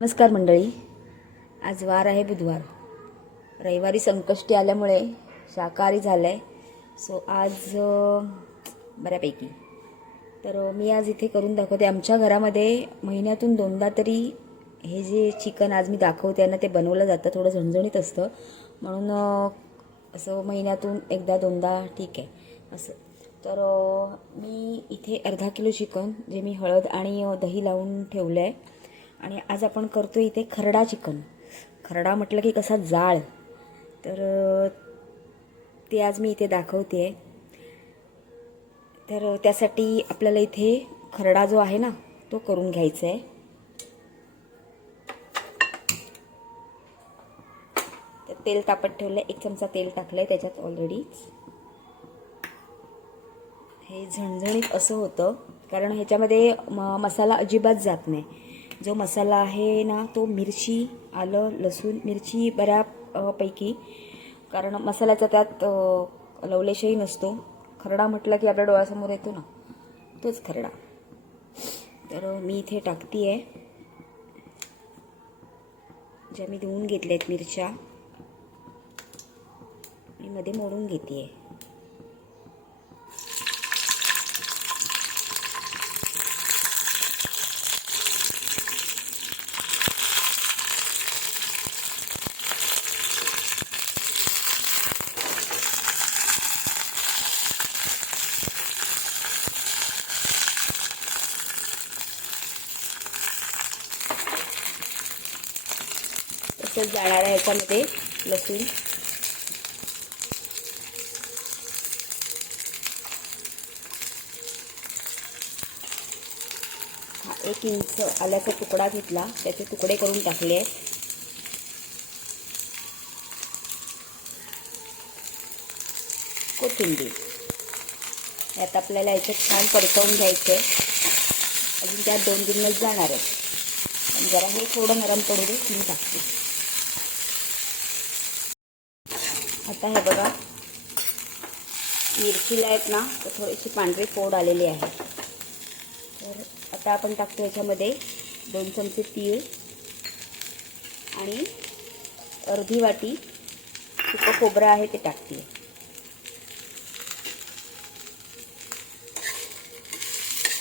नमस्कार मंडळी. आज वार आहे बुधवार. रविवारी संकष्टी आल्यामुळे शाकाहारी झालं आहे. सो आज बऱ्यापैकी तर मी आज इथे करून दाखवते. आमच्या घरामध्ये महिन्यातून दोनदा तरी हे जे चिकन आज मी दाखवते ना ते बनवलं जातं. थोडं झणझणीत असतं म्हणून असं महिन्यातून एकदा दोनदा ठीक आहे असं. तर मी इथे अर्धा किलो चिकन जे मी हळद आणि दही लावून ठेवलं आहे. आणि आज आपण करतो इथे खरडा चिकन. खरडा म्हटलं की कसा जाळ, तर ते आज मी इथे दाखवते आहे. तर त्यासाठी आपल्याला इथे खरडा जो आहे ना तो करून घ्यायचा आहे. तर तेल तापत ठेवलं आहे. 1 चमचा तेल टाकलं आहे त्याच्यात ऑलरेडी. हे झणझणीत असं होतं कारण ह्याच्यामध्ये मसाला अजिबात जात नाही. जो मसाला आहे ना तो मिरची, आलं, लसूण, मिरची बऱ्यापैकी, कारण मसाल्याचा त्यात लवलेशही नसतो. खरडा म्हटलं की आपल्या डोळ्यासमोर येतो ना तोच खरडा. तर मी इथे टाकते आहे ज्या मी धुवून घेतल्या आहेत मिरच्या आणि मध्ये मोडून घेते आहे. तसंच जाणाऱ्या ह्याच्यामध्ये लसूण, हा 1 इंच आल्याचा तुकडा घेतला, त्याचे तुकडे करून टाकले. कोथिंबीर यात आपल्याला याच्यात छान परतवून घ्यायचं आहे. अजून त्यात 2 दिवस जाणार आहे पण जरा हे थोडं नरम पडू दे मी टाकते. आता हे बघा मिरचीला आहेत ना तर थोडीशी पांढरी फोड आलेली आहे. तर आता आपण टाकतो याच्यामध्ये 2 चमचे तीळ आणि अर्धी वाटी सुकं खोबरं आहे ते टाकते.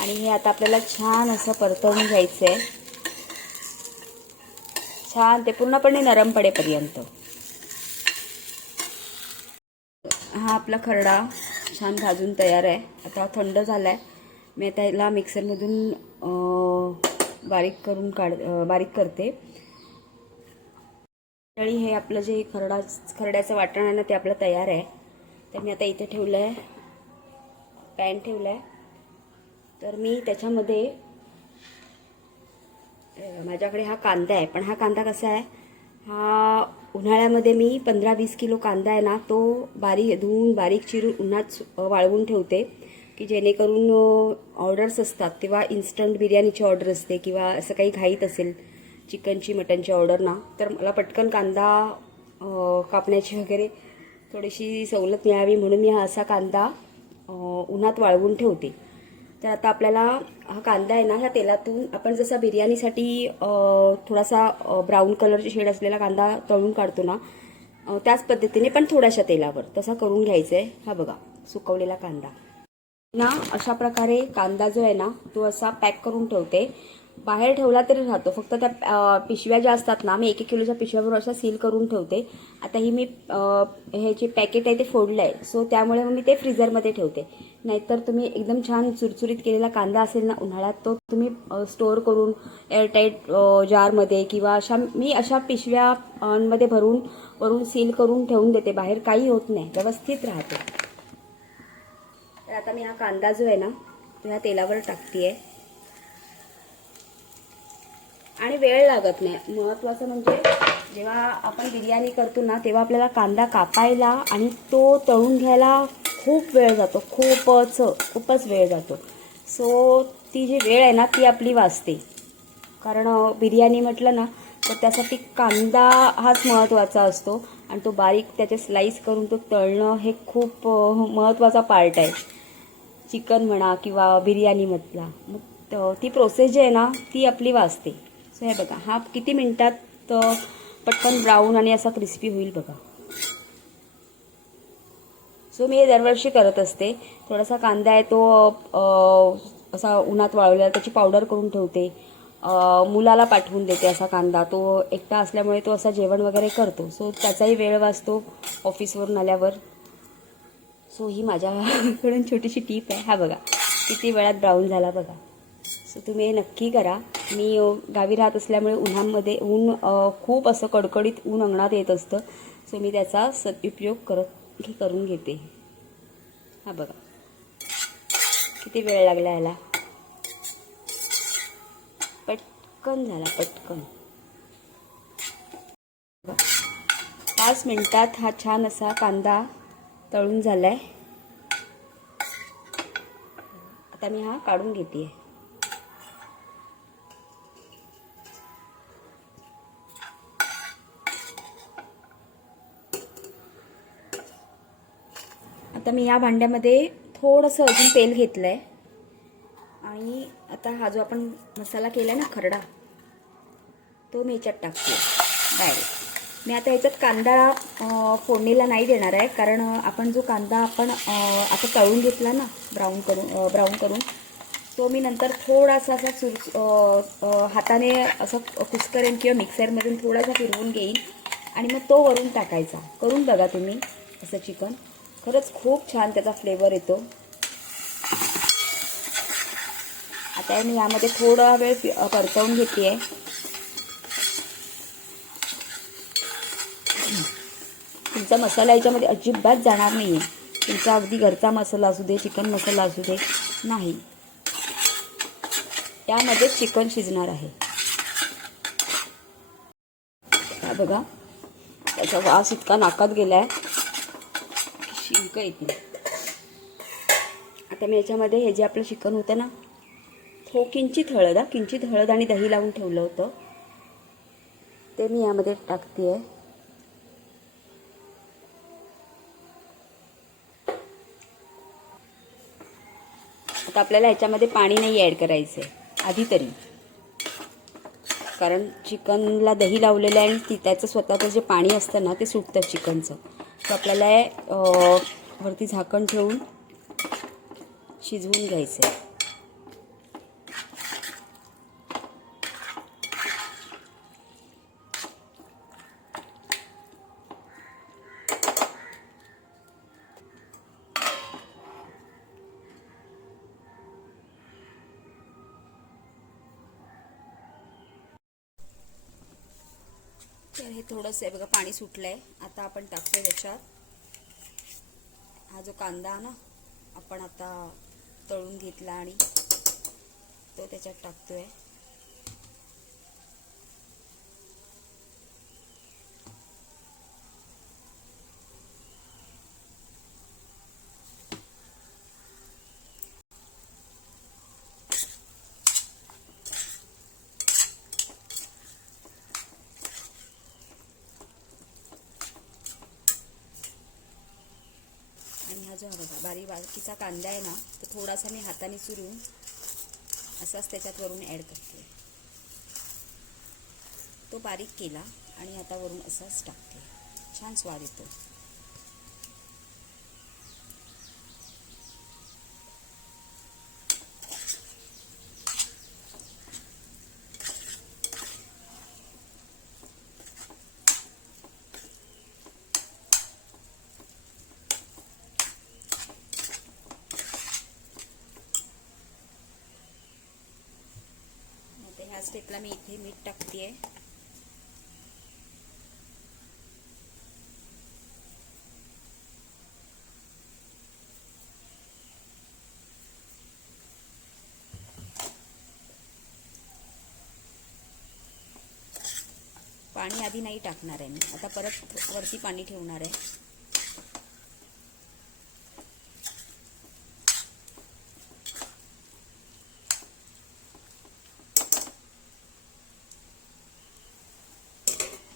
आणि हे आता आपल्याला छान असं परतवून घ्यायचं आहे, छान ते पूर्णपणे नरम पडेपर्यंत. हा आपला खरडा छान भाजून तयार आहे. आता थंड झाला आहे. मी आता याला मिक्सरमधून बारीक करते. आणि हे आपलं जे खरड्याचं वाटण आहे ना ते आपलं तयार आहे. तर मी आता इथे ठेवलं आहे, पॅन ठेवलं आहे. तर मी त्याच्यामध्ये माझ्याकडे हा कांदा आहे, पण हा कांदा कसा आहे, हा उन्हाळ्यामध्ये मी 15-20 किलो कांदा आहे ना तो धुवून बारीक चिरून उन्हात वाळवून ठेवते की जेणेकरून ऑर्डर्स असतात तेव्हा इन्स्टंट बिर्याणीची ऑर्डर असते किंवा असं काही घाईत असेल चिकनची मटनची ऑर्डर ना, तर मला पटकन कांदा कापण्याची वगैरे थोडीशी सवलत मिळावी म्हणून मी हा असा कांदा उन्हात वाळवून ठेवते. तर आता आपल्याला हा कांदा आहे ना ह्या तेलातून आपण जसा बिर्याणीसाठी थोडासा ब्राऊन कलरची शेड असलेला कांदा तळून काढतो ना त्याच पद्धतीने पण थोड्याशा तेलावर तसा करून घ्यायचा आहे. हा बघा सुकवलेला कांदा ना अशा प्रकारे कांदा जो आहे ना तो असा पॅक करून ठेवते. बाहेर ठेवला तरी राहतो, फक्त त्या पिशव्या ज्या असतात ना मी 1-1 किलोच्या पिशव्यावर अशा सील करून ठेवते. आता ही मी हे जे पॅकेट आहे ते फोडलं आहे, सो त्यामुळे मग मी ते फ्रीझरमध्ये ठेवते. नाहीतर तुम्ही एकदम छान चुरचुरीत केलेला कांदा असेल ना उन्हाळ्यात तो तुम्ही स्टोअर करून एअरटाईट जारमध्ये किंवा अशा पिशव्यांमध्ये वरून सील करून ठेवून देते. बाहेर काही होत नाही, व्यवस्थित राहते. तर आता मी हा कांदा जो आहे ना तो ह्या तेलावर टाकते आहे आणि वेळ लागत नाही. महत्त्वाचं म्हणजे जेव्हा आपण बिर्याणी करतो ना तेव्हा आपल्याला कांदा कापायला आणि तो तळून घ्यायला खूप वेळ जातो, खूपच वेळ जातो. सो ती जी वेळ आहे ना ती आपली वाचते. कारण बिर्याणी म्हटलं ना तर त्यासाठी कांदा हाच महत्त्वाचा असतो आणि तो बारीक त्याचे स्लाईस करून तो तळणं हे खूप महत्त्वाचा पार्ट आहे चिकन म्हणा किंवा बिर्याणीमधला. मग ती प्रोसेस जी आहे ना ती आपली वाचते. सो हे बघा, हा किती मिनिटात पटकन ब्राऊन आणि असा क्रिस्पी होईल बघा. सो मी हे दरवर्षी करत असते. थोडासा कांदा आहे तो असा उन्हात वाळवलेला त्याची पावडर करून ठेवते. मुलाला पाठवून देते असा कांदा. तो एकटा असल्यामुळे तो असा जेवण वगैरे करतो. सो त्याचाही वेळ वाचतो ऑफिसवरून आल्यावर. सो ही माझ्याकडून छोटीशी टीप आहे. हा बघा किती वेळात ब्राऊन झाला बघा. सो तुम्ही हे नक्की करा. मी गावी राहत असल्यामुळे उन्हामध्ये खूप असं कडकडीत ऊन अंगणात येत असतं. सो मी त्याचा सदुपयोग करून घेते. हा बघा किती वेळ लागला याला. पटकन झाला, पटकन. 5 मिनिटात हा छान असा कांदा तळून झालाय. आता मी हा काढून घेते. आता मी या भांड्यामध्ये थोडंसं अजून तेल घेतलं आहे आणि आता हा जो आपण मसाला केला आहे ना खरडा, तो मी याच्यात टाकते डायरेक्ट. मी आता याच्यात कांदा फोडणीला नाही देणार आहे, कारण आपण जो कांदा आपण आता तळून घेतला ना ब्राऊन करून तो मी नंतर थोडासा असा हाताने असं कुस्करेन किंवा मिक्सरमधून थोडासा फिरवून घेईन आणि मग तो वरून टाकायचा. करून बघा तुम्ही असं चिकन, खरंच खूप छान त्याचा फ्लेवर येतो. आता मी यामध्ये थोडा वेळ परतवून घेते आहे. तुमचा मसाला याच्यामध्ये अजिबात जाणार नाही आहे. तुमचा अगदी घरचा मसाला असू दे, चिकन मसाला असू दे, नाही, त्यामध्ये चिकन शिजणार आहे. हा बघा त्याचा वास इतका नाकात गेलाय शिंक येते. आता मी याच्यामध्ये हे जे आपलं चिकन होतं ना, किंचित हळद आणि दही लावून ठेवलं होतं ते मी यामध्ये टाकते आहे. आता आपल्याला ह्याच्यामध्ये पाणी नाही ॲड करायचं आहे आधी तरी, कारण चिकनला दही लावलेलं आहे आणि त्याचं स्वतःचं जे पाणी असतं ना ते सुटतं चिकनचं. तर आपल्याला वरती झाकण ठेवून शिजवून घ्यायचं आहे. तर हे थोडंसं आहे बघा, पाणी सुटलं आहे. आता आपण टाकतोय त्याच्यात हा जो कांदा ना आपण आता तळून घेतला आणि तो त्याच्यात टाकतोय. आणि हा जो बारीकीचा कांदा आहे ना, तो थोडासा मी हाताने चुरून असाच त्याच्यात वरून ॲड करते. तो बारीक केला आणि आता वरून असाच टाकते. छान स्वाद येतो. ह्या स्टेपला मी इथे मीठ टाकते. पाणी आधी नाही टाकणार आहे मी, आता परत वरती पाणी ठेवणार आहे.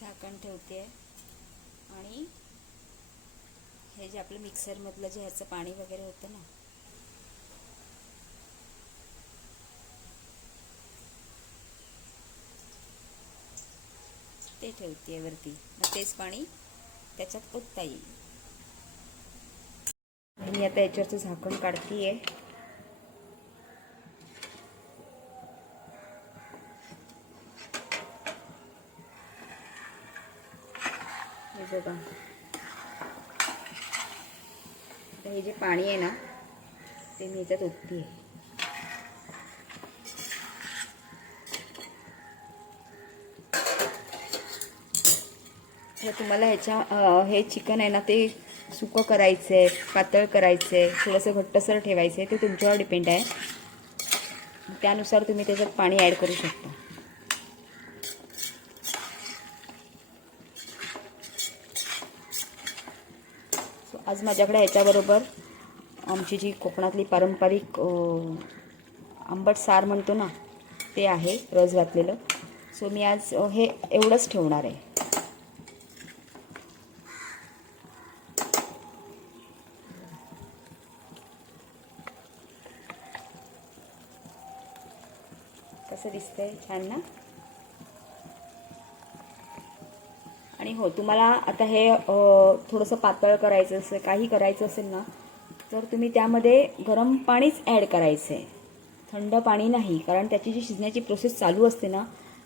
झाकण ठेवते आणि हे जे आपलं मिक्सरमधलं जे ह्याचं पाणी वगैरे होतं ना, ते ठेवते वरती, मग तेच पाणी त्याच्यात ओतता येईल. मी आता याच्यावरचं झाकण काढतीये. हे बघा, हे जे पाणी आहे ना ते मी याच्यात ओतते. तुम्हाला हे चिकन आहे ना ते सुकं करायचं आहे, पातळ करायचं आहे, थोडंसं घट्टसर ठेवायचं आहे, ते तुमच्यावर डिपेंड आहे. त्यानुसार तुम्ही त्याच्यात पाणी ॲड करू शकता. आज माझ्याकडे ह्याच्याबरोबर आमची जी कोकणातली पारंपरिक आंबट सार म्हणतो ना ते आहे, रस घातलेलं. सो मी आज हे एवढंच ठेवणार आहे. कसं दिसतंय, छान ना. आणि हो, तुम्हाला आता हे थोडंसं पातळ करायचं असेल, काही करायचं असेल ना, तर तुम्ही त्यामध्ये गरम पाणीच ॲड करायचं आहे, थंड पाणी नाही. कारण त्याची जी शिजण्याची प्रोसेस चालू असते ना,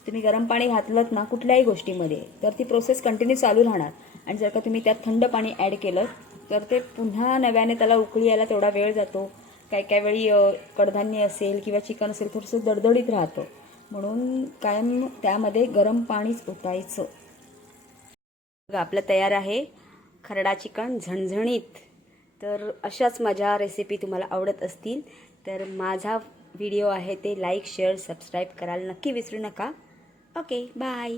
तुम्ही गरम पाणी घातलं ना कुठल्याही गोष्टीमध्ये तर ती प्रोसेस कंटिन्यू चालू राहणार. आणि जर का तुम्ही त्यात थंड पाणी ॲड केलं तर ते पुन्हा नव्याने त्याला उकळी यायला तेवढा वेळ जातो. काही वेळी कडधान्य असेल किंवा चिकन असेल थोडंसं दडदडीत राहतं. म्हणून कायम त्यामध्ये गरम पाणीच ओतायचं. आपलं तयार आहे खरडा चिकन झणझणीत. तर अशाच माझ्या रेसिपी तुम्हाला आवडत असतील तर माझा व्हिडिओ आहे ते लाईक, शेअर, सबस्क्राईब करायला नक्की विसरू नका. Okay, bye.